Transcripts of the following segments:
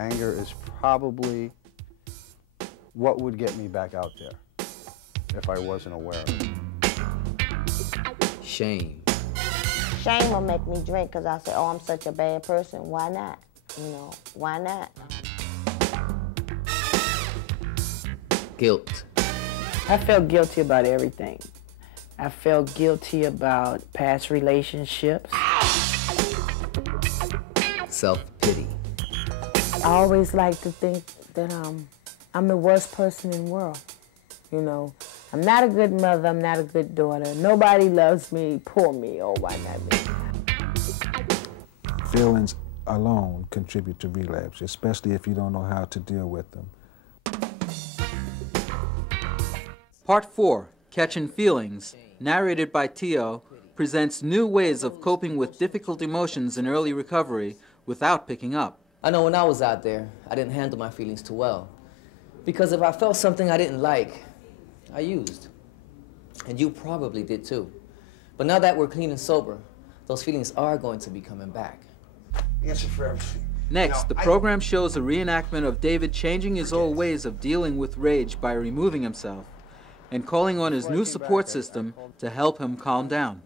Anger is probably what would get me back out there if I wasn't aware of it. Shame. Shame will make me drink because I say, oh, I'm such a bad person. Why not? You know, why not? Guilt. I felt guilty about everything. I felt guilty about past relationships. Self-pity. I always like to think that I'm the worst person in the world. You know, I'm not a good mother, I'm not a good daughter. Nobody loves me, poor me, oh, why not me? Feelings alone contribute to relapse, especially if you don't know how to deal with them. Part 4, Catching Feelings, narrated by Tio, presents new ways of coping with difficult emotions in early recovery without picking up. I know when I was out there, I didn't handle my feelings too well. Because if I felt something I didn't like, I used. And you probably did too. But now that we're clean and sober, those feelings are going to be coming back. Answer for everything. Next, the program shows a reenactment of David changing his old ways of dealing with rage by removing himself and calling on his new support system to help him calm down.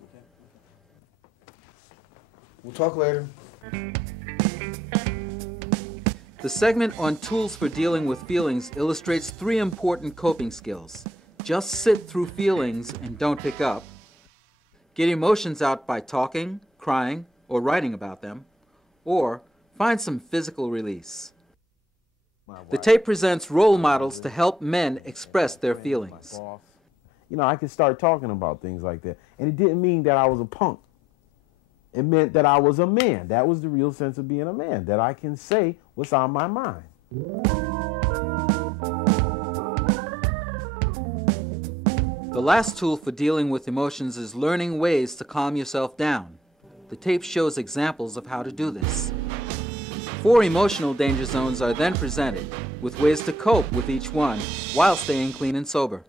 We'll talk later. The segment on tools for dealing with feelings illustrates 3 important coping skills. Just sit through feelings and don't pick up. Get emotions out by talking, crying, or writing about them. Or find some physical release. The tape presents role models to help men express their feelings. You know, I could start talking about things like that. And it didn't mean that I was a punk. It meant that I was a man. That was the real sense of being a man, that I can say what's on my mind. The last tool for dealing with emotions is learning ways to calm yourself down. The tape shows examples of how to do this. 4 emotional danger zones are then presented, with ways to cope with each one while staying clean and sober.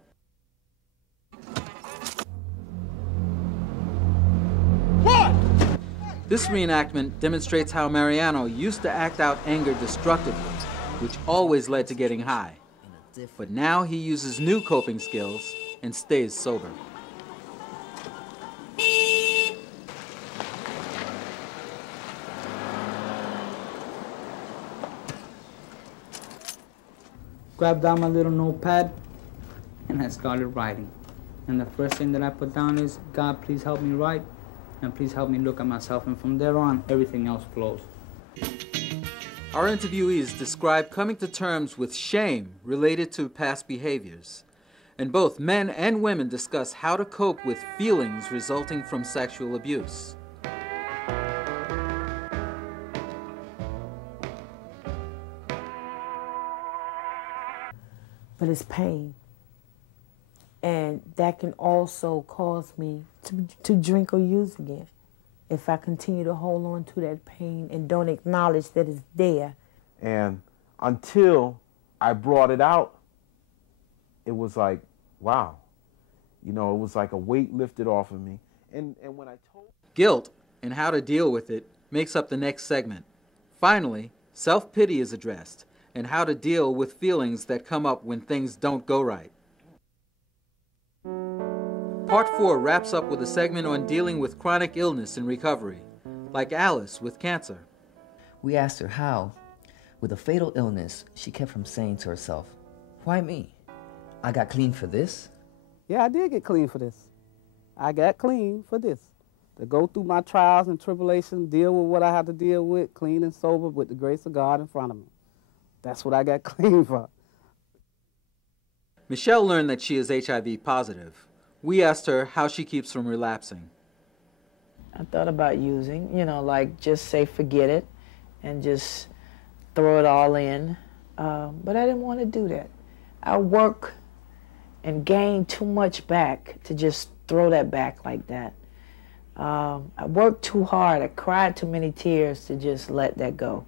This reenactment demonstrates how Mariano used to act out anger destructively, which always led to getting high. But now he uses new coping skills and stays sober. Grabbed out my little notepad and I started writing. And the first thing that I put down is, God, please help me write, and please help me look at myself. And from there on, everything else flows. Our interviewees describe coming to terms with shame related to past behaviors. And both men and women discuss how to cope with feelings resulting from sexual abuse. But it's pain. And that can also cause me to drink or use again. If I continue to hold on to that pain and don't acknowledge that it's there. And until I brought it out, it was like, wow. You know, it was like a weight lifted off of me. And when I told... Guilt and how to deal with it makes up the next segment. Finally, self-pity is addressed and how to deal with feelings that come up when things don't go right. Part 4 wraps up with a segment on dealing with chronic illness and recovery, like Alice with cancer. We asked her how, with a fatal illness, she kept from saying to herself, why me? I got clean for this? Yeah, I did get clean for this. I got clean for this. To go through my trials and tribulations, deal with what I have to deal with, clean and sober with the grace of God in front of me. That's what I got clean for. Michelle learned that she is HIV positive. We asked her how she keeps from relapsing. I thought about using, you know, like just say forget it and just throw it all in. But I didn't want to do that. I work and gain too much back to just throw that back like that. I worked too hard. I cried too many tears to just let that go.